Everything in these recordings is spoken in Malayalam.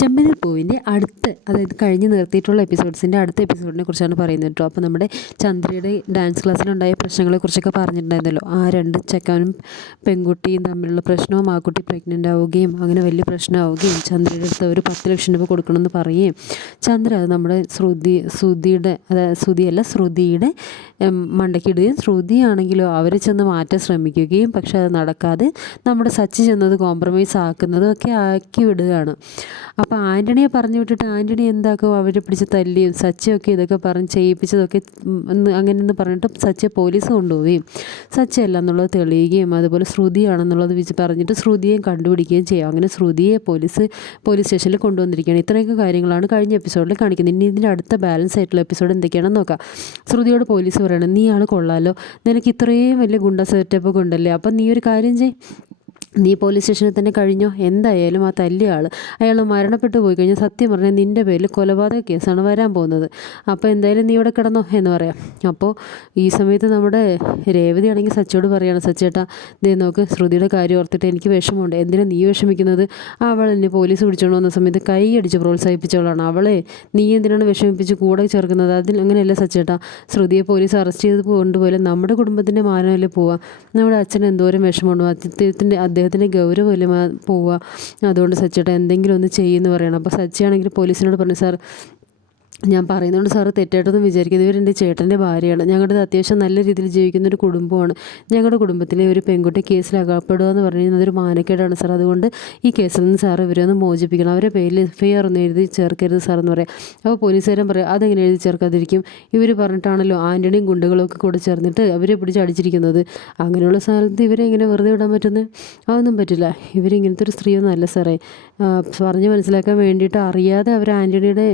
ചെമ്പനീർ പൂവിന്റെ അടുത്ത അതായത് കഴിഞ്ഞ് നിർത്തിയിട്ടുള്ള എപ്പിസോഡ്സിന്റെ അടുത്ത എപ്പിസോഡിനെ കുറിച്ചാണ് പറയുന്നത് കേട്ടോ. അപ്പോൾ നമ്മുടെ ചന്ദ്രയുടെ ഡാൻസ് ക്ലാസ്സിലുണ്ടായ പ്രശ്നങ്ങളെക്കുറിച്ചൊക്കെ പറഞ്ഞിട്ടുണ്ടായിരുന്നല്ലോ. ആ രണ്ട് ചെക്കനും പെൺകുട്ടിയും തമ്മിലുള്ള പ്രശ്നവും ആ കുട്ടി പ്രഗ്നന്റ് ആവുകയും അങ്ങനെ വലിയ പ്രശ്നമാവുകയും ചന്ദ്രയുടെ അടുത്ത് ഒരു പത്ത് ലക്ഷം രൂപ കൊടുക്കണമെന്ന് പറയുകയും ചന്ദ്ര അത് നമ്മുടെ ശ്രുതി ശ്രുതിയുടെ അതായത് ശ്രുതിയല്ല ശ്രുതിയുടെ മണ്ടയ്ക്കിടുകയും ശ്രുതിയാണെങ്കിലോ അവരെ ചെന്ന് മാറ്റാൻ ശ്രമിക്കുകയും പക്ഷേ അത് നടക്കാതെ നമ്മുടെ സച്ചി ചെന്നത് കോംപ്രമൈസ് ആക്കുന്നതും ഒക്കെ ആക്കി വിടുകയാണ്. അപ്പോൾ ആന്റണിയെ പറഞ്ഞു വിട്ടിട്ട് ആന്റണി എന്താക്കും അവരെ പിടിച്ച് തല്ലിയും സച്ചയൊക്കെ ഇതൊക്കെ പറഞ്ഞ് ചെയ്യിപ്പിച്ചതൊക്കെ അങ്ങനെ എന്ന് പറഞ്ഞിട്ട് സച്ച പോലീസ് കൊണ്ടുപോവുകയും സച്ച അല്ല എന്നുള്ളത് തെളിയുകയും അതുപോലെ ശ്രുതിയാണെന്നുള്ളത് വെച്ച് പറഞ്ഞിട്ട് ശ്രുതിയെ കണ്ടുപിടിക്കുകയും ചെയ്യും. അങ്ങനെ ശ്രുതിയെ പോലീസ് പോലീസ് സ്റ്റേഷനിൽ കൊണ്ടുവന്നിരിക്കുകയാണ്. ഇത്രയൊക്കെ കാര്യങ്ങളാണ് കഴിഞ്ഞ എപ്പിസോഡിൽ കാണിക്കുന്നത്. ഇനി ഇതിന്റെ അടുത്ത ബാലൻസ് ആയിട്ടുള്ള എപ്പിസോഡ് എന്തൊക്കെയാണെന്ന് നോക്കാം. ശ്രുതിയോട് പോലീസ് പറയണം നീ ആൾ കൊള്ളാലോ. നിനക്ക് ഇത്രയും വലിയ ഗുണ്ട സെറ്റപ്പ് ഉണ്ടല്ലേ? അപ്പം നീ ഒരു കാര്യം ചെയ്. നീ പോലീസ് സ്റ്റേഷനിൽ തന്നെ കഴിഞ്ഞോ? എന്തായാലും ആ തല്ലിയ ആൾ അയാൾ മരണപ്പെട്ടു പോയി കഴിഞ്ഞാൽ സത്യം പറഞ്ഞാൽ നിന്റെ പേരിൽ കൊലപാതക കേസാണ് വരാൻ പോകുന്നത്. അപ്പോൾ എന്തായാലും നീ ഇവിടെ കിടന്നോ എന്ന് പറയാം. അപ്പോൾ ഈ സമയത്ത് നമ്മുടെ രേവതി ആണെങ്കിൽ സച്ചിയോട് പറയാണ് സച്ചേട്ടാ ദേ നോക്ക് ശ്രുതിയുടെ കാര്യം ഓർത്തിട്ട് എനിക്ക് വിഷമമുണ്ട്. എന്തിനാ നീ വിഷമിക്കുന്നത്? അവൾ എന്നെ പോലീസ് പിടിച്ചോണ്ട് വന്ന സമയത്ത് കൈ അടിച്ച് പ്രോത്സാഹിപ്പിച്ചവളാണ്. അവളെ നീ എന്തിനാണ് വിഷമിപ്പിച്ച് കൂടെ ചേർക്കുന്നത്? അതിൽ അങ്ങനെയല്ല സച്ചേട്ടാ ശ്രുതിയെ പോലീസ് അറസ്റ്റ് ചെയ്ത് കൊണ്ടുപോലെ നമ്മുടെ കുടുംബത്തിന്റെ മാനമല്ലേ പോവാം നമ്മുടെ അച്ഛൻ എന്തോരം വിഷമമുണ്ടോ. അദ്ദേഹത്തിന്റെ അദ്ദേഹം അദ്ദേഹത്തിന്റെ ഗൗരവമല്ലേ പോവുക. അതുകൊണ്ട് സച്ചിയുടെ എന്തെങ്കിലും ഒന്ന് ചെയ്യുമെന്ന് പറയണം. അപ്പോൾ സച്ചിയാണെങ്കിൽ പോലീസിനോട് പറഞ്ഞു സാർ ഞാൻ പറയുന്നതുകൊണ്ട് സാറ് തെറ്റായിട്ടൊന്നും വിചാരിക്കുന്നത് ഇവരെന്റെ ചേട്ടന്റെ ഭാര്യയാണ്. ഞങ്ങളുടെ അത്യാവശ്യം നല്ല രീതിയിൽ ജീവിക്കുന്ന ഒരു കുടുംബമാണ്. ഞങ്ങളുടെ കുടുംബത്തിലെ ഒരു പെൺകുട്ടി കേസിൽ അകപ്പെടുക എന്ന് പറഞ്ഞു കഴിഞ്ഞാൽ അതൊരു മാനക്കേടാണ് സാർ. അതുകൊണ്ട് ഈ കേസിൽ നിന്ന് സാർ ഇവരെ ഒന്ന് മോചിപ്പിക്കണം. അവരെ പേരിൽ എഫ് ഐ ആർ ഒന്നും എഴുതി ചേർക്കരുത് സാർ എന്ന് പറയാം. അപ്പോൾ പോലീസുകാരൻ പറയാം അതെങ്ങനെ എഴുതി ചേർക്കാതിരിക്കും? ഇവർ പറഞ്ഞിട്ടാണല്ലോ ആന്റണിയും ഗുണ്ടകളൊക്കെ കൂടെ ചേർന്നിട്ട് അവരെ പിടിച്ച് അടിച്ചിരിക്കുന്നത്. അങ്ങനെയുള്ള സ്ഥലത്ത് ഇവരെ എങ്ങനെ വെറുതെ വിടാൻ പറ്റുന്നത്? അതൊന്നും പറ്റില്ല. ഇവരിങ്ങനത്തെ ഒരു സ്ത്രീയൊന്നും അല്ല സാറേ. പറഞ്ഞ് മനസ്സിലാക്കാൻ വേണ്ടിയിട്ട് അറിയാതെ അവർ ആന്റണിയുടെ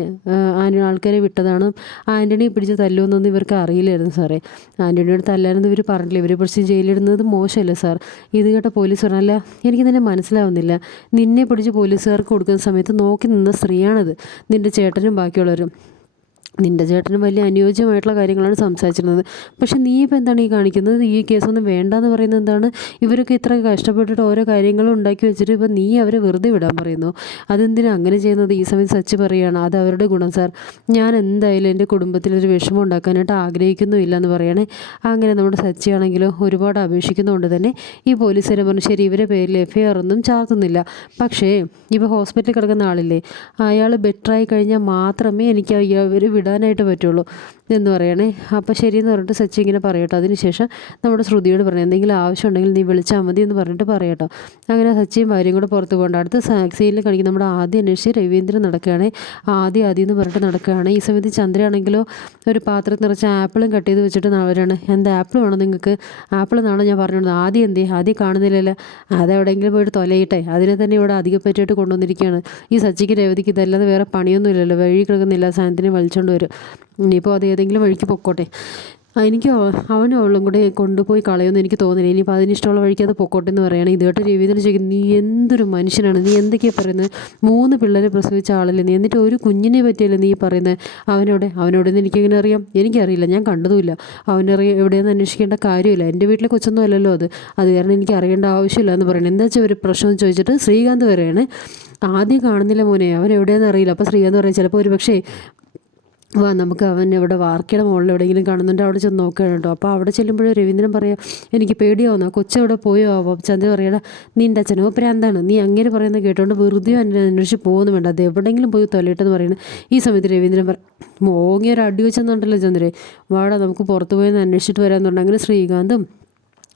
ആൾക്കാരെ വിട്ടതാണ്. ആന്റണി പിടിച്ച് തല്ലുമെന്നൊന്നും ഇവർക്ക് അറിയില്ലായിരുന്നു സാറേ. ആന്റണിയോട് തല്ലാനൊന്നും ഇവർ പറഞ്ഞില്ല. ഇവരെ പിടിച്ച് ജയിലിടുന്നത് മോശമല്ല സാർ. ഇത് കേട്ട പോലീസ് പറഞ്ഞല്ല എനിക്ക് നിന്നെ മനസ്സിലാവുന്നില്ല. നിന്നെ പിടിച്ച് പോലീസുകാർക്ക് കൊടുക്കുന്ന സമയത്ത് നോക്കി നിന്ന സ്ത്രീയാണത്. നിന്റെ ചേട്ടനും ബാക്കിയുള്ളവരും. നിന്റെ ചേട്ടനും വലിയ അനുയോജ്യമായിട്ടുള്ള കാര്യങ്ങളാണ് സംസാരിച്ചിരുന്നത്. പക്ഷെ നീ ഇപ്പോൾ എന്താണ് ഈ കാണിക്കുന്നത്? ഈ കേസൊന്നും വേണ്ടെന്ന് പറയുന്നത് എന്താണ്? ഇവരൊക്കെ ഇത്ര കഷ്ടപ്പെട്ടിട്ട് ഓരോ കാര്യങ്ങളും ഉണ്ടാക്കി വെച്ചിട്ട് ഇപ്പോൾ നീ അവരെ വെറുതെ വിടാൻ പറയുന്നു. അതെന്തിനാ അങ്ങനെ ചെയ്യുന്നത്? ഈ സമയം സച്ച് പറയുകയാണ് അത് അവരുടെ ഗുണം സാർ. ഞാൻ എന്തായാലും എന്റെ കുടുംബത്തിലൊരു വിഷമം ഉണ്ടാക്കാനായിട്ട് ആഗ്രഹിക്കുന്നുമില്ല എന്ന് പറയണേ. അങ്ങനെ നമ്മുടെ സച്ചിയാണെങ്കിലോ ഒരുപാട് അപേക്ഷിക്കുന്നതുകൊണ്ട് തന്നെ ഈ പോലീസുകാരെ പറഞ്ഞു ശരി ഇവരെ പേരിൽ എഫ് ഒന്നും ചാർത്തുന്നില്ല. പക്ഷേ ഇപ്പോൾ ഹോസ്പിറ്റലിൽ കിടക്കുന്ന ആളില്ലേ? അയാൾ ബെറ്ററായി കഴിഞ്ഞാൽ മാത്രമേ എനിക്ക് ഇവർ വിടാനായിട്ട് പറ്റുള്ളൂ എന്ന് പറയണേ. അപ്പോൾ ശരിയെന്ന് പറഞ്ഞിട്ട് സച്ചി ഇങ്ങനെ പറയട്ടോ. അതിനുശേഷം നമ്മുടെ ശ്രുതിയോട് പറഞ്ഞു എന്തെങ്കിലും ആവശ്യം ഉണ്ടെങ്കിൽ നീ വിളിച്ചാൽ മതി എന്ന് പറഞ്ഞിട്ട് പറയട്ടോ. അങ്ങനെ സച്ചിയും ഭാര്യയും കൂടെ പുറത്ത് പോകണ്ട. അടുത്ത സീനിൽ കാണിക്കും നമ്മുടെ ആദ്യം അന്വേഷിച്ച് രവീന്ദ്രൻ നടക്കുകയാണ്. ആദ്യം ആദ്യം എന്ന് പറഞ്ഞിട്ട് നടക്കുകയാണ്. ഈ സമയത്ത് ചന്ദ്രയാണെങ്കിലോ ഒരു പാത്രത്തിൽ നിറച്ച് ആപ്പിളും കട്ട് ചെയ്ത് വെച്ചിട്ട് അവരാണ്. എന്താ ആപ്പിൾ വേണം നിങ്ങൾക്ക്? ആപ്പിൾ എന്നാണോ ഞാൻ പറഞ്ഞത് ആദ്യം എന്തേ ആദ്യം കാണുന്നില്ലല്ലോ. അതെവിടെയെങ്കിലും പോയിട്ട് തൊലയിട്ടെ. അതിനെ തന്നെ ഇവിടെ അധികം പറ്റിയിട്ട് കൊണ്ടുവന്നിരിക്കുകയാണ്. ഈ സച്ചിക്ക് രവതിക്ക് ഇതല്ലാതെ വേറെ പണിയൊന്നും ഇല്ലല്ലോ വഴി കിടക്കുന്നില്ല. സാധനത്തിന് വലിച്ചുകൊണ്ട് വരും ഇനിയിപ്പോൾ അത് ഏതെങ്കിലും വഴിക്ക് പൊക്കോട്ടെ. എനിക്ക് അവനും അവളും കൂടെ കൊണ്ടുപോയി കളയുമെന്ന് എനിക്ക് തോന്നില്ല ഇനിയിപ്പോൾ അതിനിഷ്ടമുള്ള വഴിക്ക് അത് പൊക്കോട്ടെ എന്ന് പറയുകയാണ്. ഇതുമായിട്ട് രവീന്ദ്രൻ ചോദിക്കും നീ എന്തൊരു മനുഷ്യനാണ്? നീ എന്തൊക്കെയാണ് പറയുന്നത്? മൂന്ന് പിള്ളേരെ പ്രസവിച്ച ആളല്ലേ നീ? എന്നിട്ട് ഒരു കുഞ്ഞിനെ പറ്റിയല്ലേ നീ പറയുന്നത്? അവനോട് അവനോടെന്ന് എനിക്കെങ്ങനെ അറിയാം? എനിക്കറിയില്ല. ഞാൻ കണ്ടതുമില്ല. അവനറിയാം എവിടെയെന്ന് അന്വേഷിക്കേണ്ട കാര്യമില്ല. എന്റെ വീട്ടിലെ കൊച്ചൊന്നും അല്ലല്ലോ അത്. അത് കാരണം എനിക്ക് അറിയേണ്ട ആവശ്യമില്ല എന്ന് പറയുന്നത് എന്താ വെച്ചാൽ ഒരു പ്രശ്നം ചോദിച്ചിട്ട് ശ്രീകാന്ത് വരെയാണ് ആദ്യം കാണുന്നില്ല മോനെ. അവൻ എവിടെയാണെന്ന് അറിയില്ല. അപ്പോൾ ശ്രീകാന്ത് പറയും ചിലപ്പോൾ ഒരു പക്ഷേ വാ നമുക്ക് അവൻ ഇവിടെ വാർക്കയുടെ മുകളിൽ എവിടെയെങ്കിലും കാണുന്നുണ്ട് അവിടെ ചെന്ന് നോക്കുകയാണ് കേട്ടോ അപ്പോൾ അവിടെ ചെല്ലുമ്പോൾ രവീന്ദ്രൻ പറയാം എനിക്ക് പേടിയാവുന്ന കൊച്ചെവിടെ പോയോ? ആവാം ചന്ദ്ര പറയടാ നിന്റെ അച്ഛനോ പ്രാന്താണ് നീ അങ്ങനെ പറയുന്നത് കേട്ടോണ്ട് വെറുതെ എന്നെ അന്വേഷിച്ച് പോകുന്നു വേണ്ട. അത് എവിടെയെങ്കിലും പോയി തൊലയിട്ടെന്ന് പറയുന്നത് ഈ സമയത്ത് രവീന്ദ്രൻ പറ മോങ്ങി ഒരു അടി വെച്ചെന്നുണ്ടല്ലോ ചന്ദ്രേ? വാടാ നമുക്ക് പുറത്ത് പോയി അന്വേഷിച്ചിട്ട് വരാമെന്നുണ്ട് അങ്ങനെ ശ്രീകാന്തും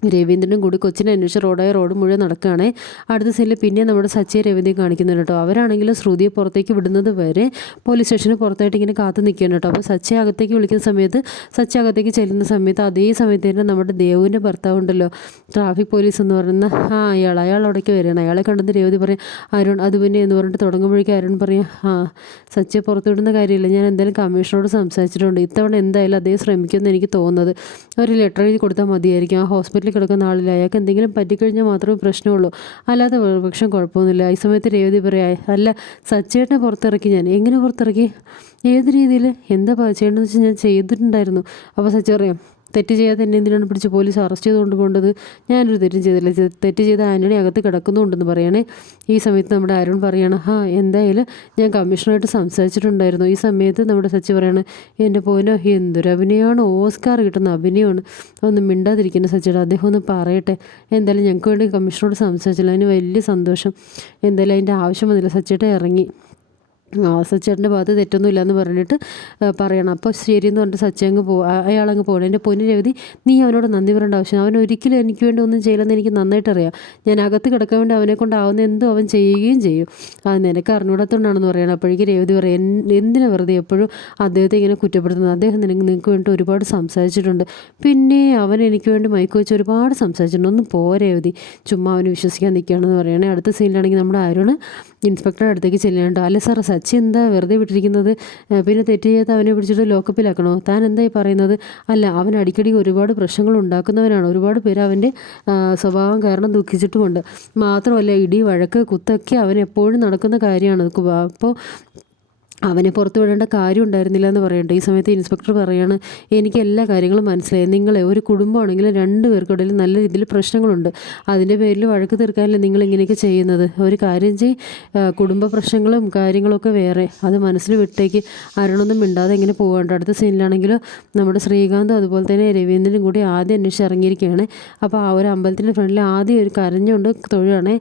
രവീന്ദ്രനും കൂടി കൊച്ചിനെ അന്വേഷിച്ച് റോഡായ റോഡ് മുഴുവൻ നടക്കുകയാണ്. അടുത്ത സൈഡിൽ പിന്നെ നമ്മുടെ സച്ചിയെ രവീന്ദ്രൻ കാണിക്കുന്നുണ്ട് കേട്ടോ. അവരാണെങ്കിലും ശ്രുതിയെ പുറത്തേക്ക് വിടുന്നത് വരെ പോലീസ് സ്റ്റേഷന് പുറത്തായിട്ട് ഇങ്ങനെ കാത്തു നിൽക്കുകയാണ് കേട്ടോ. അപ്പോൾ സച്ചി അകത്തേക്ക് വിളിക്കുന്ന സമയത്ത് സച്ചി അകത്തേക്ക് ചെല്ലുന്ന സമയത്ത് അതേ സമയത്ത് തന്നെ നമ്മുടെ ദേവുവിന്റെ ഭർത്താവ് ഉണ്ടല്ലോ ട്രാഫിക് പോലീസ് എന്ന് പറയുന്ന ആ അയാൾ അയാൾ അവിടേക്ക് വരികയാണ്. അയാളെ കണ്ടെന്ന് രേവതി പറയും അരുൺ അത് പിന്നെ എന്ന് പറഞ്ഞിട്ട് തുടങ്ങുമ്പോഴേക്കും അരുൺ പറയും ആ സച്ചിയെ പുറത്തുവിടുന്ന കാര്യമില്ല. ഞാൻ എന്തായാലും കമ്മീഷനോട് സംസാരിച്ചിട്ടുണ്ട്. ഇത്തവണ എന്തായാലും അതേ ശ്രമിക്കുമെന്ന് എനിക്ക് തോന്നുന്നത്. ഒരു ലെറ്റർ എഴുതി കൊടുത്താൽ മതിയായിരിക്കും. ആ ഹോസ്പിറ്റലിൽ കിടക്കുന്ന ആളില്ല. അയാൾക്ക് എന്തെങ്കിലും പറ്റിക്കഴിഞ്ഞാൽ മാത്രമേ പ്രശ്നമുള്ളൂ. അല്ലാതെ പക്ഷം കുഴപ്പമൊന്നുമില്ല. ഈ സമയത്ത് രേവതി പറയാ അല്ല സച്ചേട്ടനെ പുറത്തിറക്കി ഞാൻ. എങ്ങനെ പുറത്തിറക്കി? ഏത് രീതിയിൽ? എന്താ ചെയ്യേണ്ടതെന്ന് വെച്ചാൽ ഞാൻ ചെയ്തിട്ടുണ്ടായിരുന്നു. അപ്പോൾ സച്ചി പറയാം തെറ്റ് ചെയ്യാതെ എന്നെ എന്തിനാണ് പിടിച്ച് പോലീസ് അറസ്റ്റ് ചെയ്തുകൊണ്ട് പോകേണ്ടത്? ഞാനൊരു തെറ്റും ചെയ്തില്ല. തെറ്റ് ചെയ്ത ആന്റണി അകത്ത് കിടക്കുന്നുണ്ടെന്ന് പറയണേ. ഈ സമയത്ത് നമ്മുടെ അരുൺ പറയണം ആ എന്തായാലും ഞാൻ കമ്മീഷണറായിട്ട് സംസാരിച്ചിട്ടുണ്ടായിരുന്നു. ഈ സമയത്ത് നമ്മുടെ സച്ചി പറയാണ് എന്റെ പോനോ എന്തൊരു അഭിനയമാണ്. ഓസ്കാർ കിട്ടുന്ന അഭിനയമാണ്. ഒന്ന് മിണ്ടാതിരിക്കുന്ന സച്ചിയുടെ അദ്ദേഹം ഒന്ന് പറയട്ടെ. എന്തായാലും ഞങ്ങൾക്ക് വേണ്ടി കമ്മീഷണറോട് സംസാരിച്ചില്ല അതിന് വലിയ സന്തോഷം. എന്തായാലും അതിന്റെ ആവശ്യം വന്നില്ല. സച്ചിയുടെ ഇറങ്ങി. സച്ചേട്ടന്റെ ഭാഗത്ത് തെറ്റൊന്നുമില്ല എന്ന് പറഞ്ഞിട്ട് പറയണം. അപ്പോൾ ശരിയെന്ന് പറഞ്ഞിട്ട് സച്ചേ അങ്ങ് പോ അയാളങ്ങ് പോകണം എന്റെ പൊന്നു രവതി നീ അവനോട് നന്ദി പറയേണ്ട ആവശ്യം അവൻ ഒരിക്കലും എനിക്ക് വേണ്ടി ഒന്നും ചെയ്യില്ലെന്ന് എനിക്ക് നന്നായിട്ട് അറിയാം ഞാൻ അകത്ത് കിടക്കാൻ വേണ്ടി അവനെ കൊണ്ടാവുന്ന എന്തോ അവൻ ചെയ്യുകയും ചെയ്യും. അത് നിനക്ക് അറിഞ്ഞൂടത്തോണ്ടാണെന്ന് പറയണം. അപ്പോഴേക്കും രേവതി പറയും "എൻ- എന്തിനാ വെറുതെ എപ്പോഴും അദ്ദേഹത്തെ ഇങ്ങനെ കുറ്റപ്പെടുത്തുന്നത്? അദ്ദേഹം നിനക്ക് നിനക്ക് വേണ്ടി ഒരുപാട് സംസാരിച്ചിട്ടുണ്ട്. പിന്നെ അവൻ എനിക്ക് വേണ്ടി മയക്ക് വെച്ച് ഒരുപാട് സംസാരിച്ചിട്ടുണ്ട്. ഒന്ന് പോ രേവതി. ചുമ്മാ അവന് വിശ്വസിക്കാൻ നിൽക്കുകയാണെന്ന് പറയണേ. അടുത്ത സീനിലാണെങ്കിൽ നമ്മുടെ ആരോണ് ഇൻസ്പെക്ടറുടെ അടുത്തേക്ക് ചെല്ലുന്നുണ്ട്. അല്ല സാർ സച്ചി എന്താ വെറുതെ വിട്ടിരിക്കുന്നത്? പിന്നെ തെറ്റ് ചെയ്യാത്ത അവനെ പിടിച്ചിട്ട് ലോക്കപ്പിലാക്കണോ? താൻ എന്തായി പറയുന്നത്? അല്ല അവൻ അടിക്കടി ഒരുപാട് പ്രശ്നങ്ങൾ ഉണ്ടാക്കുന്നവനാണ്. ഒരുപാട് പേര് അവന്റെ സ്വഭാവം കാരണം ദുഃഖിച്ചിട്ടുമുണ്ട്. മാത്രമല്ല ഇടി വഴക്ക് കുത്തൊക്കെ അവൻ എപ്പോഴും നടക്കുന്ന കാര്യമാണ്. അപ്പോൾ അവനെ പുറത്തു വിടേണ്ട കാര്യം ഉണ്ടായിരുന്നില്ല എന്ന് പറയട്ടെ ഈ സമയത്ത് ഇൻസ്പെക്ടർ പറയാണ് എനിക്ക് എല്ലാ കാര്യങ്ങളും മനസ്സിലായി. നിങ്ങളെ ഒരു കുടുംബമാണെങ്കിലും രണ്ട് പേർക്കിടയിൽ നല്ല രീതിയിൽ പ്രശ്നങ്ങളുണ്ട്. അതിന്റെ പേരിൽ വഴക്ക് തീർക്കാനല്ലേ നിങ്ങൾ ഇങ്ങനെയൊക്കെ ചെയ്യുന്നത്? ഒരു കാര്യം ചെയ് കുടുംബ പ്രശ്നങ്ങളും കാര്യങ്ങളൊക്കെ വേറെ. അത് മനസ്സിൽ വിട്ടേക്ക് അരുണൊന്നും മിണ്ടാതെ ഇങ്ങനെ പോകേണ്ട അടുത്ത സീനിലാണെങ്കിൽ നമ്മുടെ ശ്രീകാന്തും അതുപോലെ തന്നെ രവീന്ദ്രനും കൂടി ആദ്യം അന്വേഷിച്ച് ഇറങ്ങിയിരിക്കുകയാണ്. അപ്പോൾ ആ ഒരു അമ്പലത്തിന്റെ ഫ്രണ്ടിൽ ആദ്യം ഒരു കരഞ്ഞുകൊണ്ട് തൊഴുകയാണേ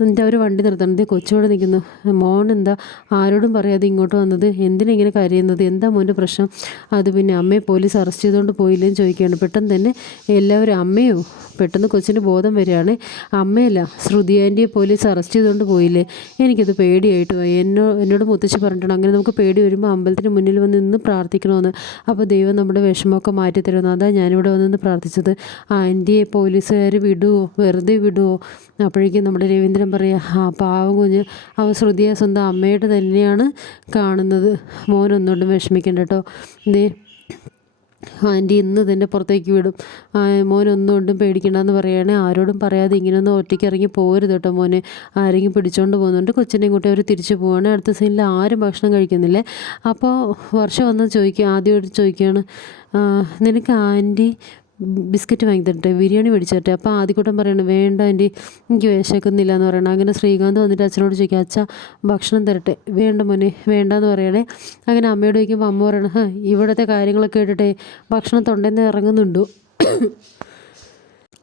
എന്നിട്ട് അവർ വണ്ടി നിർത്തണത് കൊച്ചുകൂടെ നിൽക്കുന്നു. മോൻ എന്താ ആരോടും പറയാതെ ഇങ്ങോട്ട് വന്നത്? എന്തിനാ ഇങ്ങനെ കരയുന്നത്? എന്താ മോന്റെ പ്രശ്നം? അത് പിന്നെ അമ്മയെ പോലീസ് അറസ്റ്റ് ചെയ്തുകൊണ്ട് പോയില്ലേന്ന് ചോദിക്കുകയാണ്. പെട്ടെന്ന് തന്നെ എല്ലാവരും അമ്മയോ? പെട്ടെന്ന് കൊച്ചിന് ബോധം വരികയാണ്. അമ്മയല്ല ശ്രുതി ആന്റിയെ പോലീസ് അറസ്റ്റ് ചെയ്തുകൊണ്ട് പോയില്ലേ? എനിക്കത് പേടിയായിട്ട് പോയി. എന്നോ എന്നോട് മുത്തച്ഛൻ പറഞ്ഞിട്ടുണ്ട് അങ്ങനെ നമുക്ക് പേടി വരുമ്പോൾ അമ്പലത്തിന് മുന്നിൽ വന്ന് നിന്ന് പ്രാർത്ഥിക്കണമെന്ന്. അപ്പോൾ ദൈവം നമ്മുടെ വിഷമമൊക്കെ മാറ്റി തരുമെന്ന്. അതാ ഞാനിവിടെ വന്ന് പ്രാർത്ഥിച്ചത്. ആന്റിയെ പോലീസുകാർ വിടുവോ? വെറുതെ വിടുവോ? അപ്പോഴേക്കും നമ്മുടെ രവീന്ദ്രൻ പറയുക ആ പാവം കുഞ്ഞ്. അവൻ ശ്രുതിയെ സ്വന്തം അമ്മയുടെ തന്നെയാണ് കാണുന്നത്. മോനൊന്നുകൊണ്ടും വിഷമിക്കണ്ട കേട്ടോ ദേ ആന്റി ഇന്ന് തന്നെ പുറത്തേക്ക് വിടും. മോനൊന്നുകൊണ്ടും മോനൊന്നും കൊണ്ടും പേടിക്കണ്ടെന്ന് പറയുകയാണെ ആരോടും പറയാതെ ഇങ്ങനെയൊന്നും ഒറ്റയ്ക്ക് ഇറങ്ങി പോരുത് കേട്ടോ മോനെ. ആരെങ്കിലും പിടിച്ചോണ്ട് പോകുന്നുണ്ട്. കൊച്ചിനെയും കൂട്ടി അവർ തിരിച്ചു പോവാണ്. അടുത്ത സീനിൽ ആരും ഭക്ഷണം കഴിക്കുന്നില്ലേ. അപ്പോൾ വർഷം വന്ന് ചോദിക്കുക ആദ്യമായിട്ട് ചോദിക്കുകയാണ് നിനക്ക് ആന്റി ബിസ്ക്കറ്റ് വാങ്ങി തരട്ടെ ബിരിയാണി മേടിച്ചട്ടെ അപ്പോൾ ആദ്യക്കൂട്ടം പറയണം വേണ്ട ആന്റി എനിക്ക് വിശക്കുന്നില്ല എന്ന് പറയണം. അങ്ങനെ ശ്രീകാന്ത് വന്നിട്ട് അച്ഛനോട് ചോദിക്കുക അച്ഛ ഭക്ഷണം തരട്ടെ. വേണ്ട മോനെ വേണ്ട എന്ന് പറയണേ. അങ്ങനെ അമ്മയോട് ചോദിക്കുമ്പോൾ അമ്മ പറയണം "ഹ, ഇവിടുത്തെ കാര്യങ്ങളൊക്കെ കേട്ടിട്ടേ ഭക്ഷണം തൊണ്ടേന്ന് ഇറങ്ങുന്നുണ്ടോ.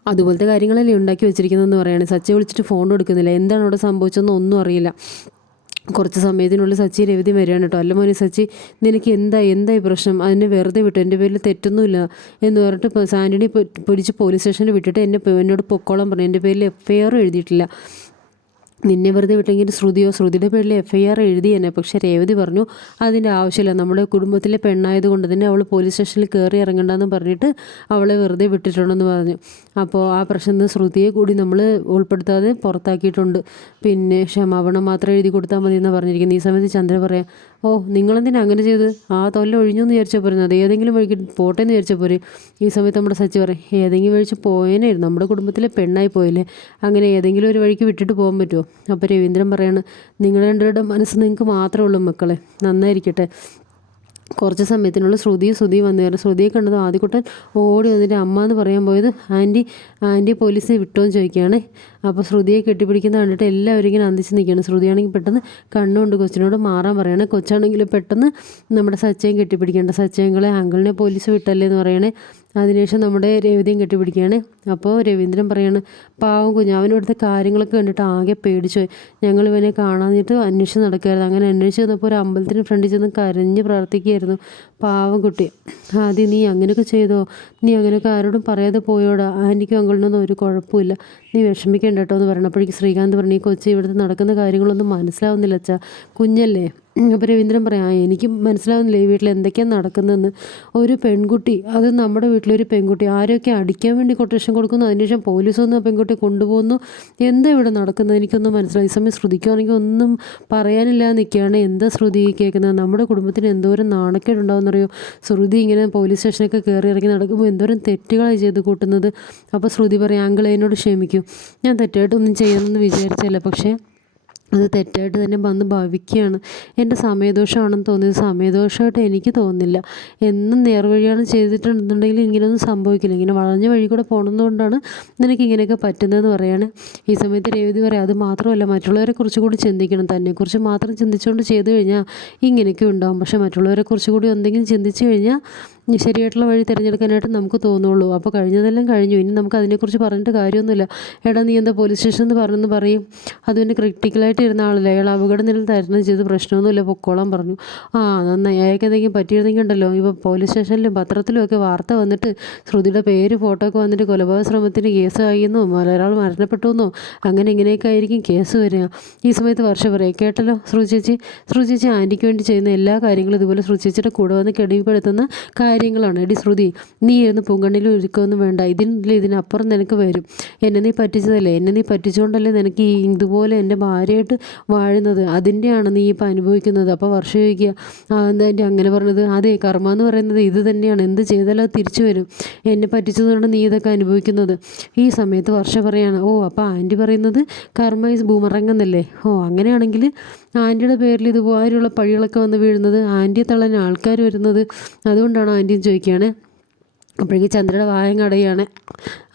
അതുപോലത്തെ കാര്യങ്ങളല്ലേ ഉണ്ടാക്കി വെച്ചിരിക്കുന്നതെന്ന് പറയുകയാണ് സച്ചി വിളിച്ചിട്ട് ഫോൺ എടുക്കുന്നില്ല എന്താണ് അവിടെ സംഭവിച്ചതെന്ന് ഒന്നും അറിയില്ല. കുറച്ച് സമയത്തിനുള്ളിൽ സച്ചി രവതി വരികയാണ് കേട്ടോ. അല്ല മോനെ സച്ചി നിനക്ക് എന്താ എന്തായി പ്രശ്നം? അതിനെ വെറുതെ വിട്ടു? എന്റെ പേരിൽ തെറ്റൊന്നുമില്ല എന്ന് പറഞ്ഞിട്ട് സാൻഡിനെ പിടിച്ച് പോലീസ് സ്റ്റേഷനിൽ വിട്ടിട്ട് എന്നെ എന്നോട് പൊക്കോളം പറഞ്ഞു. എന്റെ പേരിൽ എഫ് ഐ ആർ എഴുതിയിട്ടില്ല. നിന്നെ വെറുതെ വിട്ടെങ്കിൽ ശ്രുതിയോ ശ്രുതിയുടെ പേരിൽ എഫ് ഐ ആർ എഴുതി തന്നെ പക്ഷേ രേവതി പറഞ്ഞു അതിന്റെ ആവശ്യമില്ല. നമ്മുടെ കുടുംബത്തിലെ പെണ്ണായതുകൊണ്ട് തന്നെ അവൾ പോലീസ് സ്റ്റേഷനിൽ കയറി ഇറങ്ങണ്ടെന്ന് പറഞ്ഞിട്ട് അവളെ വെറുതെ വിട്ടിട്ടുണ്ടെന്ന് പറഞ്ഞു. അപ്പോൾ ആ പ്രശ്നത്തിൽ ശ്രുതിയെ കൂടി നമ്മൾ ഉൾപ്പെടുത്താതെ പുറത്താക്കിയിട്ടുണ്ട്. പിന്നെ ക്ഷമാപണം മാത്രം എഴുതി കൊടുത്താൽ മതി എന്ന് പറഞ്ഞിരിക്കുന്നത് ഈ സമയത്ത് ചന്ദ്രൻ പറയാം ഓ നിങ്ങളെന്തിനാ അങ്ങനെ ചെയ്ത് ആ തൊല്ല ഒഴിഞ്ഞു എന്ന് വിചാരിച്ചാൽ പോരുന്നത് ഏതെങ്കിലും വഴിക്ക് പോട്ടെ എന്ന് വിചാരിച്ചാൽ പോരെ. ഈ സമയത്ത് നമ്മുടെ സച്ചി പറയും ഏതെങ്കിലും വഴിച്ച് പോയേനായിരുന്നു നമ്മുടെ കുടുംബത്തിലെ പെണ്ണായി പോയില്ലേ? അങ്ങനെ ഏതെങ്കിലും ഒരു വഴിക്ക് വിട്ടിട്ട് പോകാൻ പറ്റുമോ? അപ്പോൾ രവീന്ദ്രൻ പറയാണ് നിങ്ങൾ രണ്ടുപേരുടെ മനസ്സ് നിങ്ങൾക്ക് മാത്രമേ ഉള്ളൂ മക്കളെ. നന്നായിരിക്കട്ടെ. കുറച്ച് സമയത്തിനുള്ള ശ്രുതി ശ്രുതിയും വന്നു കയറി. ശ്രുതിയെ കണ്ടത് ആദ്യക്കുട്ടൻ ഓടി വന്നിട്ട് അമ്മ എന്ന് പറയാൻ പോയത് ആന്റി ആന്റി പോലീസിനെ വിട്ടോന്ന് ചോദിക്കുകയാണ്. അപ്പോൾ ശ്രുതിയെ കെട്ടിപ്പിടിക്കുന്ന കണ്ടിട്ട് എല്ലാവരും ഇങ്ങനെ അന്തിച്ച് നിൽക്കുകയാണ്. ശ്രുതിയാണെങ്കിൽ പെട്ടെന്ന് കണ്ണുകൊണ്ട് കൊച്ചിനോട് മാറാൻ പറയണേ. കൊച്ചാണെങ്കിൽ പെട്ടെന്ന് നമ്മുടെ സച്ചയും കെട്ടിപ്പിടിക്കേണ്ട. സച്ചയങ്ങളെ അങ്കിളിനെ പോലീസ് വിട്ടല്ലേ എന്ന് പറയണേ. അതിനുശേഷം നമ്മുടെ രവീന്ദ്രൻ കെട്ടിപ്പിടിക്കുകയാണ്. അപ്പോൾ രവീന്ദ്രൻ പറയാണ് പാവം കുഞ്ഞ് അവനിവിടുത്തെ കാര്യങ്ങളൊക്കെ കണ്ടിട്ട് ആകെ പേടിച്ചു ഞങ്ങൾ ഇവനെ കാണാഞ്ഞിട്ട് അന്വേഷിച്ച് നടക്കുകയായിരുന്നു. അങ്ങനെ അന്വേഷിച്ച് വന്നപ്പോൾ ഒരു അമ്പലത്തിന് ഫ്രണ്ടിൽ ചെന്ന് കരഞ്ഞ് പ്രാർത്ഥിക്കുകയായിരുന്നു. പാവം കുട്ടി ആദ്യം നീ അങ്ങനെയൊക്കെ ചെയ്തോ? നീ അങ്ങനെയൊക്കെ ആരോടും പറയാതെ പോയോടാ? ആന്റിക്കും അങ്കിളിനൊന്നും ഒരു കുഴപ്പമില്ല. നീ വിഷമിക്കേണ്ട കേട്ടോ എന്ന് പറഞ്ഞപ്പോഴേക്ക് ശ്രീകാന്ത് പറഞ്ഞു ഈ കൊച്ചി ഇവിടുത്തെ നടക്കുന്ന കാര്യങ്ങളൊന്നും മനസ്സിലാവുന്നില്ല അച്ഛാ. കുഞ്ഞല്ലേ? അപ്പോൾ രവീന്ദ്രൻ പറയാം എനിക്കും മനസ്സിലാവുന്നില്ല ഈ വീട്ടിൽ എന്തൊക്കെയാണ് നടക്കുന്നതെന്ന്. ഒരു പെൺകുട്ടി അത് നമ്മുടെ വീട്ടിലൊരു പെൺകുട്ടി ആരൊക്കെ അടിക്കാൻ വേണ്ടി കൊട്ടേഷൻ കൊടുക്കുന്നു അതിനുശേഷം പോലീസ് വന്ന് ആ പെൺകുട്ടി കൊണ്ടുപോകുന്നു. എന്താ ഇവിടെ നടക്കുന്നത്? എനിക്കൊന്നും മനസ്സിലായി. ഈ സമയം ശ്രുതിക്കുവാണെങ്കിൽ ഒന്നും പറയാനില്ല നിൽക്കുകയാണ്. എന്താ ശ്രുതി കേൾക്കുന്നത്? നമ്മുടെ കുടുംബത്തിന് എന്തോരം നാണക്കേടുണ്ടാവുമെന്നറിയോ ശ്രുതി ഇങ്ങനെ പോലീസ് സ്റ്റേഷനൊക്കെ കയറി ഇറങ്ങി നടക്കുമ്പോൾ എന്തോരം തെറ്റുകളായി ചെയ്ത് കൂട്ടുന്നത്. അപ്പോൾ ശ്രുതി പറയാം അങ്കിൾ എന്നോട് ക്ഷമിക്കൂ. ഞാൻ തെറ്റായിട്ടൊന്നും ചെയ്യണമെന്ന് വിചാരിച്ചല്ല പക്ഷേ അത് തെറ്റായിട്ട് തന്നെ വന്ന് ഭവിക്കുകയാണ്. എന്റെ സമയദോഷമാണെന്ന് തോന്നിയത് സമയദോഷമായിട്ട് എനിക്ക് തോന്നുന്നില്ല. എന്നും നേർവഴിയാണ് ചെയ്തിട്ടുണ്ടെന്നുണ്ടെങ്കിൽ ഇങ്ങനെയൊന്നും സംഭവിക്കില്ല. ഇങ്ങനെ വളഞ്ഞ വഴി കൂടെ പോകണമെന്നുകൊണ്ടാണ് നിനക്ക് ഇങ്ങനെയൊക്കെ പറ്റുന്നതെന്ന് പറയാണ്. ഈ സമയത്ത് രേവതി പറയാം അത് മാത്രമല്ല മറ്റുള്ളവരെ കുറിച്ച് കൂടി ചിന്തിക്കണം. തന്നെക്കുറിച്ച് മാത്രം ചിന്തിച്ചുകൊണ്ട് ചെയ്തു കഴിഞ്ഞാൽ ഇങ്ങനെയൊക്കെ ഉണ്ടാകും പക്ഷേ മറ്റുള്ളവരെ കുറിച്ച് കൂടി എന്തെങ്കിലും ചിന്തിച്ചു കഴിഞ്ഞാൽ ശരിയായിട്ടുള്ള വഴി തിരഞ്ഞെടുക്കാനായിട്ട് നമുക്ക് തോന്നുള്ളൂ. അപ്പോൾ കഴിഞ്ഞതെല്ലാം കഴിഞ്ഞു. ഇനി നമുക്ക് അതിനെക്കുറിച്ച് പറഞ്ഞിട്ട് കാര്യമൊന്നുമില്ല. എടാ നീ എന്താ പോലീസ് സ്റ്റേഷൻ എന്ന് പറഞ്ഞെന്ന് പറയും. അത് പിന്നെ ക്രിട്ടിക്കലായിട്ട് ഇരുന്ന ആളല്ലേ. അയാൾ അപകട നില തരണം ചെയ്ത് പ്രശ്നമൊന്നുമില്ല. പൊക്കോളാൻ പറഞ്ഞു. ആ നന്നായി. അയാൾക്ക് എന്തെങ്കിലും പറ്റിയിരുന്നെങ്കിൽ ഉണ്ടല്ലോ. ഇപ്പോൾ പോലീസ് സ്റ്റേഷനിലും പത്രത്തിലും ഒക്കെ വാർത്ത വന്നിട്ട് ശ്രുതിയുടെ പേര് ഫോട്ടോ ഒക്കെ വന്നിട്ട് കൊലപാതക ശ്രമത്തിന് കേസ് ആയിരുന്നോ ഒരാൾ മരണപ്പെട്ടു എന്നോ അങ്ങനെ ഇങ്ങനെയൊക്കെ ആയിരിക്കും കേസ് വരിക. ഈ സമയത്ത് വർഷം പറയാം. കേട്ടല്ലോ ശ്രുചേച്ചി ശ്രുചേച്ചി ആന്റിക്ക് വേണ്ടി ചെയ്യുന്ന എല്ലാ കാര്യങ്ങളും ഇതുപോലെ ശ്രുചേച്ചിയുടെ കൂടെ വന്ന് കെടിപ്പെടുത്തുന്ന കാര്യങ്ങളാണ്. എടി ശ്രുതി നീ ഇരുന്ന് പൂങ്കണ്ണിൽ ഒരുക്കൊന്നും വേണ്ട. ഇതിന്റെ ഇതിനപ്പുറം നിനക്ക് വരും. എന്നെ നീ പറ്റിച്ചതല്ലേ? എന്നെ നീ പറ്റിച്ചുകൊണ്ടല്ലേ നിനക്ക് ഈ ഇതുപോലെ എന്റെ ഭാര്യയായിട്ട് വാഴുന്നത്? അതിന്റെയാണ് നീ ഇപ്പം അനുഭവിക്കുന്നത്. അപ്പോൾ വർഷം ചോദിക്കുക എന്താ എന്റെ അങ്ങനെ പറഞ്ഞത്? അതെ കർമ്മ എന്ന് പറയുന്നത് ഇത് തന്നെയാണ്. എന്ത് ചെയ്താലും അത് തിരിച്ചു വരും. എന്നെ പറ്റിച്ചതുകൊണ്ട് നീ ഇതൊക്കെ അനുഭവിക്കുന്നത്. ഈ സമയത്ത് വർഷ പറയാണ് ഓ അപ്പോൾ ആന്റി പറയുന്നത് കർമ്മ ഈസ് ബൂമറങ്ങെന്നല്ലേ ഓ അങ്ങനെയാണെങ്കിൽ ആന്റിയുടെ പേരിൽ ഇതുപോലുള്ള പഴികളൊക്കെ വന്ന് വീഴുന്നത് ആന്റിയെ തള്ളാൻ ആൾക്കാർ വരുന്നത്. അതുകൊണ്ടാണ് ആന്റിയും ചോദിക്കുകയാണ്. അപ്പോഴേക്ക് ചന്ദ്രയുടെ വായം കടയാണ്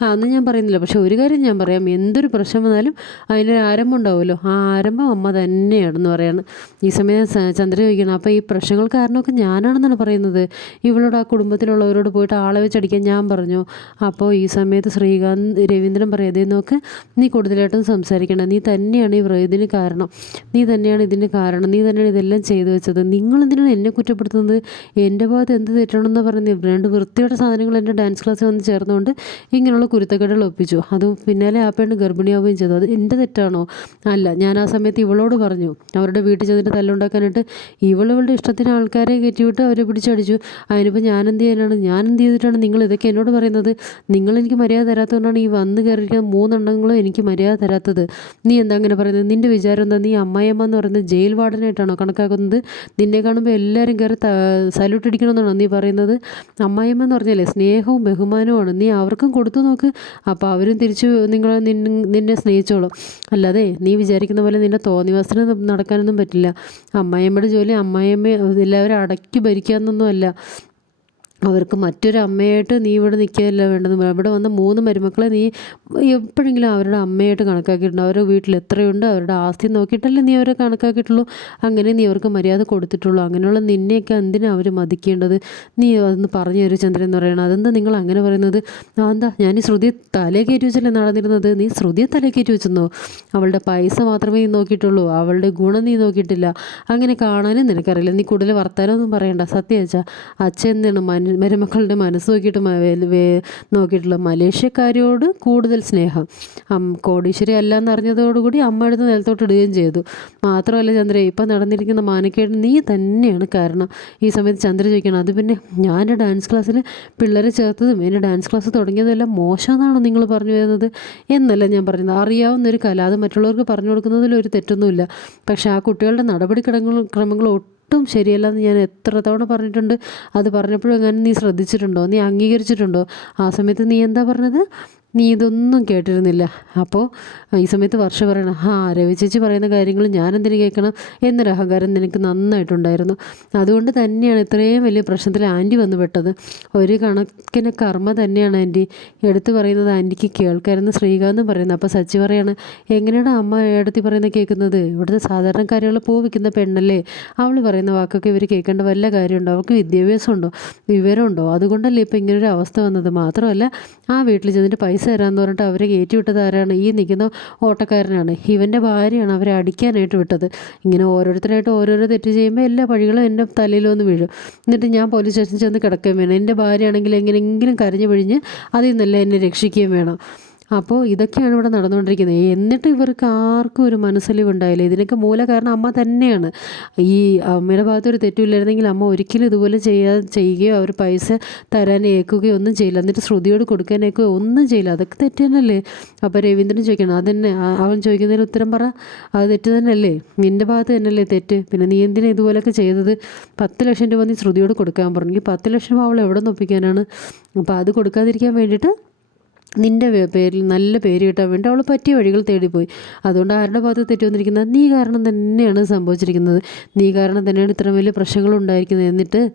അതൊന്നും ഞാൻ പറയുന്നില്ല. പക്ഷെ ഒരു കാര്യം ഞാൻ പറയാം. എന്തൊരു പ്രശ്നം വന്നാലും അതിനൊരു ആരംഭം ഉണ്ടാവുമല്ലോ. ആ ആരംഭം അമ്മ തന്നെയാണെന്ന് പറയാണ്. ഈ സമയം ചന്ദ്ര ചോദിക്കണം അപ്പോൾ ഈ പ്രശ്നങ്ങൾ കാരണമൊക്കെ ഞാനാണെന്നാണ് പറയുന്നത്? ഇവളോട് ആ കുടുംബത്തിലുള്ളവരോട് പോയിട്ട് ആളെ വെച്ചടിക്കാൻ ഞാൻ പറഞ്ഞു. അപ്പോൾ ഈ സമയത്ത് ശ്രീകാന്ത് രവീന്ദ്രൻ പറയും അതേ നോക്ക് നീ കൂടുതലായിട്ടും സംസാരിക്കണം നീ തന്നെയാണ് ഈ ഇതിന് കാരണം. നീ തന്നെയാണ് ഇതിന് കാരണം. നീ തന്നെയാണ് ഇതെല്ലാം ചെയ്തു വെച്ചത്. നിങ്ങൾ എന്തിനാണ് എന്നെ കുറ്റപ്പെടുത്തുന്നത്? എന്റെ ഭാഗത്ത് എന്ത് തെറ്റണമെന്ന് പറയുന്നത്? രണ്ട് വൃത്തിയുടെ സാധനങ്ങൾ എന്റെ ഡാൻസ് ക്ലാസ്സിൽ വന്ന് ചേർന്നുകൊണ്ട് ഇങ്ങനെയുള്ള കുരുത്തക്കേടുകൾ ഒപ്പിച്ചു. അതും പിന്നാലെ ആ പെണ്ണ് ഗർഭിണിയാവുകയും ചെയ്തു. അത് എന്റെ തെറ്റാണോ? അല്ല ഞാൻ ആ സമയത്ത് ഇവളോട് പറഞ്ഞു. അവരുടെ വീട്ടിൽ ചെന്നിട്ട് തല്ലുണ്ടാക്കാനായിട്ട് ഇവളിവളുടെ ഇഷ്ടത്തിന് ആൾക്കാരെ കയറ്റിവിട്ട് അവരെ പിടിച്ചടിച്ചു. അതിനിപ്പോൾ ഞാൻ എന്ത് ചെയ്യാനാണ്? ഞാൻ എന്ത് ചെയ്തിട്ടാണ് നിങ്ങൾ ഇതൊക്കെ എന്നോട് പറയുന്നത്? നിങ്ങൾ എനിക്ക് മര്യാദ തരാത്തതുകൊണ്ടാണ് ഈ വന്ന് കയറിയിരിക്കുന്ന മൂന്നെണ്ണങ്ങളും എനിക്ക് മര്യാദ തരാത്തത്. നീ എന്താ അങ്ങനെ പറയുന്നത്? നിന്റെ വിചാരം എന്താ? നീ അമ്മായിയമ്മ എന്ന് പറയുന്നത് ജയിൽ വാർഡനായിട്ടാണോ കണക്കാക്കുന്നത്? നിന്നെ കാണുമ്പോൾ എല്ലാവരും കയറി സല്യൂട്ട് അടിക്കണമെന്നാണോ നീ പറയുന്നത്? അമ്മായിയമ്മ എന്ന് പറഞ്ഞാലേ സ്നേഹവും ബഹുമാനവുമാണ്. നീ അവർക്കും കൊടുത്തു നോക്ക്. അപ്പോൾ അവരും തിരിച്ചു നിങ്ങളെ നിന്നെ സ്നേഹിച്ചോളും. അല്ലാതെ നീ വിചാരിക്കുന്ന പോലെ നിന്റെ തോന്നിവാസന നടക്കാനൊന്നും പറ്റില്ല. അമ്മായിയമ്മയുടെ ജോലി അമ്മായിയമ്മ എല്ലാവരും അടക്കി ഭരിക്കാമെന്നൊന്നും അല്ല അവർക്ക് മറ്റൊരു അമ്മയായിട്ട് നീ ഇവിടെ നിൽക്കുകയല്ല വേണ്ടത്. ഇവിടെ വന്ന മൂന്ന് മരുമക്കളെ നീ എപ്പോഴെങ്കിലും അവരുടെ അമ്മയായിട്ട് കണക്കാക്കിയിട്ടുണ്ട്? അവരുടെ വീട്ടിൽ എത്രയുണ്ട്? അവരുടെ ആസ്തി നോക്കിയിട്ടല്ലേ നീ അവരെ കണക്കാക്കിയിട്ടുള്ളൂ? അങ്ങനെ നീ അവർക്ക് മര്യാദ കൊടുത്തിട്ടുള്ളൂ. അങ്ങനെയുള്ള നിന്നെയൊക്കെ എന്തിനാണ് അവർ മതിക്കേണ്ടത്? നീ അതൊന്ന് പറഞ്ഞു തരും ചന്ദ്രൻ എന്ന് പറയണം അതെന്താ നിങ്ങൾ അങ്ങനെ പറയുന്നത്? എന്താ? ഞാൻ ഈ ശ്രുതി തലേ കയറ്റി വെച്ചല്ലേ നടന്നിരുന്നത്? നീ ശ്രുതിയെ തലേ കയറ്റി വെച്ചെന്നോ? അവളുടെ പൈസ മാത്രമേ നീ നോക്കിയിട്ടുള്ളൂ. അവളുടെ ഗുണം നീ നോക്കിയിട്ടില്ല. അങ്ങനെ കാണാനും നിനക്കറിയില്ല. നീ കൂടുതൽ വർത്താനമൊന്നും പറയണ്ട. സത്യം വെച്ചാൽ അച്ഛൻ എന്താണ്? മരുമക്കളുടെ മനസ്സ് നോക്കിയിട്ട് നോക്കിയിട്ടുള്ള മലേഷ്യക്കാരോട് കൂടുതൽ സ്നേഹം. കോടീശ്വരി അല്ല എന്നറിഞ്ഞതോടുകൂടി അമ്മ എടുത്ത് നിലത്തോട്ട് ഇടുകയും ചെയ്തു. മാത്രമല്ല ചന്ദ്ര ഇപ്പം നടന്നിരിക്കുന്ന മാനക്കേട് നീ തന്നെയാണ് കാരണം. ഈ സമയത്ത് ചന്ദ്ര ചോദിക്കണം അത് പിന്നെ ഞാൻ ഡാൻസ് ക്ലാസ്സിൽ പിള്ളേരെ ചേർത്തതും എന്റെ ഡാൻസ് ക്ലാസ് തുടങ്ങിയതെല്ലാം മോശമെന്നാണോ നിങ്ങൾ പറഞ്ഞു വരുന്നത്? എന്നല്ല ഞാൻ പറയുന്നത് അറിയാവുന്ന ഒരു കല അത് മറ്റുള്ളവർക്ക് പറഞ്ഞു കൊടുക്കുന്നതിൽ ഒരു തെറ്റൊന്നുമില്ല. പക്ഷേ ആ കുട്ടികളുടെ നടപടിക്രമങ്ങൾ ക്രമങ്ങൾ ഒട്ടും ശരിയല്ലെന്ന് ഞാൻ എത്ര തവണ പറഞ്ഞിട്ടുണ്ട്. അത് പറഞ്ഞപ്പോഴും എങ്ങനെ നീ ശ്രദ്ധിച്ചിട്ടുണ്ടോ? നീ അംഗീകരിച്ചിട്ടുണ്ടോ? ആ സമയത്ത് നീ എന്താ പറഞ്ഞത്? നീ ഇതൊന്നും കേട്ടിരുന്നില്ല. അപ്പോൾ ഈ സമയത്ത് വർഷ പറയണം ആ രവി ചേച്ചി പറയുന്ന കാര്യങ്ങൾ ഞാനെന്തിനു കേൾക്കണം? എന്നൊരു അഹങ്കാരം നിനക്ക് നന്നായിട്ടുണ്ടായിരുന്നു. അതുകൊണ്ട് തന്നെയാണ് ഇത്രയും വലിയ പ്രശ്നത്തിൽ ആന്റി വന്നു പെട്ടത്. ഒരു കണക്കിന് കർമ്മ തന്നെയാണ് ആന്റി. എടുത്തു പറയുന്നത് ആന്റിക്ക് കേൾക്കാമെന്ന് ശ്രീകാന്തും പറയുന്നത്. അപ്പോൾ സച്ചി പറയാണ് എങ്ങനെയാണ് അമ്മ എടുത്തി പറയുന്നത് കേൾക്കുന്നത്? ഇവിടുത്തെ സാധാരണക്കാരികൾ പൂ വിൽക്കുന്ന പെണ്ണല്ലേ? അവൾ പറയുന്ന വാക്കൊക്കെ ഇവർ കേൾക്കേണ്ട വല്ല കാര്യമുണ്ടോ? അവർക്ക് വിദ്യാഭ്യാസമുണ്ടോ? വിവരമുണ്ടോ? അതുകൊണ്ടല്ലേ ഇപ്പോൾ ഇങ്ങനൊരു അവസ്ഥ വന്നത്. മാത്രമല്ല ആ വീട്ടിൽ ചെന്നിട്ട് പൈസ പൈസ തരാമെന്ന് പറഞ്ഞിട്ട് അവരെ കയറ്റി വിട്ടത് ആരാണ്? ഈ നിൽക്കുന്ന ഓട്ടക്കാരനാണ്. ഇവന്റെ ഭാര്യയാണ് അവരെ അടിക്കാനായിട്ട് വിട്ടത്. ഇങ്ങനെ ഓരോരുത്തരായിട്ട് ഓരോരോ തെറ്റ് ചെയ്യുമ്പോൾ എല്ലാ പഴികളും എന്റെ തലയിൽ വന്ന് വീഴും. എന്നിട്ട് ഞാൻ പോലീസ് സ്റ്റേഷനിൽ ചെന്ന് കിടക്കുകയും വേണം. എന്റെ ഭാര്യയാണെങ്കിൽ എങ്ങനെയെങ്കിലും കരഞ്ഞു പിഴിഞ്ഞ് അതിൽ നിന്നല്ല എന്നെ രക്ഷിക്കുകയും വേണം. അപ്പോൾ ഇതൊക്കെയാണ് ഇവിടെ നടന്നുകൊണ്ടിരിക്കുന്നത്. എന്നിട്ട് ഇവർക്ക് ആർക്കും ഒരു മനസ്സലിവുണ്ടായില്ല. ഇതിനൊക്കെ മൂല കാരണം അമ്മ തന്നെയാണ്. ഈ അമ്മയുടെ ഭാഗത്ത് ഒരു തെറ്റുമില്ലായിരുന്നെങ്കിൽ അമ്മ ഒരിക്കലും ഇതുപോലെ ചെയ്യാ ചെയ്യുകയോ അവർ പൈസ തരാൻ ഏൽക്കുകയോ ഒന്നും ചെയ്യില്ല. എന്നിട്ട് ശ്രുതിയോട് കൊടുക്കാനേക്കോ ഒന്നും ചെയ്യില്ല. അതൊക്കെ തെറ്റ് തന്നെയല്ലേ? അപ്പോൾ രവീന്ദ്രൻ ചോദിക്കണം അതന്നെ അവൻ ചോദിക്കുന്നതിന് ഉത്തരം പറ. അത് തെറ്റ് തന്നെയല്ലേ? നിന്റെ ഭാഗത്ത് തന്നെയല്ലേ തെറ്റ്? പിന്നെ നീ എന്തിനാ ഇതുപോലെയൊക്കെ ചെയ്തത്? പത്ത് ലക്ഷം രൂപ നീ ശ്രുതിയോട് കൊടുക്കാൻ പറഞ്ഞു. ഈ പത്ത് ലക്ഷം അവൾ എവിടെ നിന്ന് ഒപ്പിക്കാനാണ്? അപ്പോൾ അത് കൊടുക്കാതിരിക്കാൻ വേണ്ടിയിട്ട് നിന്റെ വേ- പേരിൽ നല്ല പേര് കിട്ടാൻ വേണ്ടി അവൾ പറ്റിയ വഴികൾ തേടിപ്പോയി. അതുകൊണ്ട് ആരുടെ ഭാഗത്ത് തെറ്റി വന്നിരിക്കുന്നത്? നീ കാരണം തന്നെയാണ് സംഭവിച്ചിരിക്കുന്നത്. നീ കാരണം തന്നെയാണ് ഇത്ര വലിയ പ്രശ്നങ്ങൾ ഉണ്ടായിരിക്കുന്നത്. എന്നിട്ട്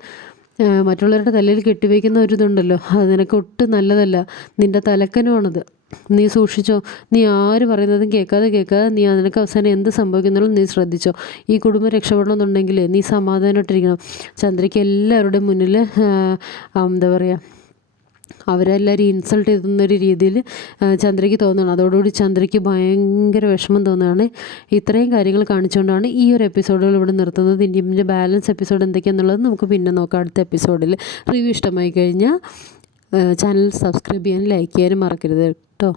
മറ്റുള്ളവരുടെ തലയിൽ കെട്ടിവെക്കുന്ന ഒരു ഇതുണ്ടല്ലോ. അത് നിനക്ക് ഒട്ടും നല്ലതല്ല. നിന്റെ തലക്കനുമാണത്. നീ സൂക്ഷിച്ചോ. നീ ആര് പറയുന്നതും കേൾക്കാതെ കേൾക്കാതെ നീ നിനക്ക് അവസാനം എന്ത് സംഭവിക്കുന്നുള്ളൂ നീ ശ്രദ്ധിച്ചോ. ഈ കുടുംബം രക്ഷപ്പെടണമെന്നുണ്ടെങ്കിൽ നീ സമാധാനമായിട്ടിരിക്കണം. ചന്ദ്രയ്ക്ക് എല്ലാവരുടെയും മുന്നിൽ എന്താ പറയുക അവരെല്ലാവരും ഇൻസൾട്ട് ചെയ്തെന്നൊരു രീതിയിൽ ചന്ദ്രയ്ക്ക് തോന്നുകയാണ്. അതോടുകൂടി ചന്ദ്രയ്ക്ക് ഭയങ്കര വിഷമം തോന്നുകയാണ്. ഇത്രയും കാര്യങ്ങൾ കാണിച്ചുകൊണ്ടാണ് ഈ ഒരു എപ്പിസോഡുകൾ ഇവിടെ നിർത്തുന്നത്. ഇനി ഇതിന്റെ ബാലൻസ് എപ്പിസോഡ് എന്തൊക്കെയാണെന്നുള്ളത് നമുക്ക് പിന്നെ നോക്കാം അടുത്ത എപ്പിസോഡിൽ റിവ്യൂ ഇഷ്ടമായി കഴിഞ്ഞാൽ ചാനൽ സബ്സ്ക്രൈബ് ചെയ്യാനും ലൈക്ക് ചെയ്യാനും മറക്കരുത് കേട്ടോ.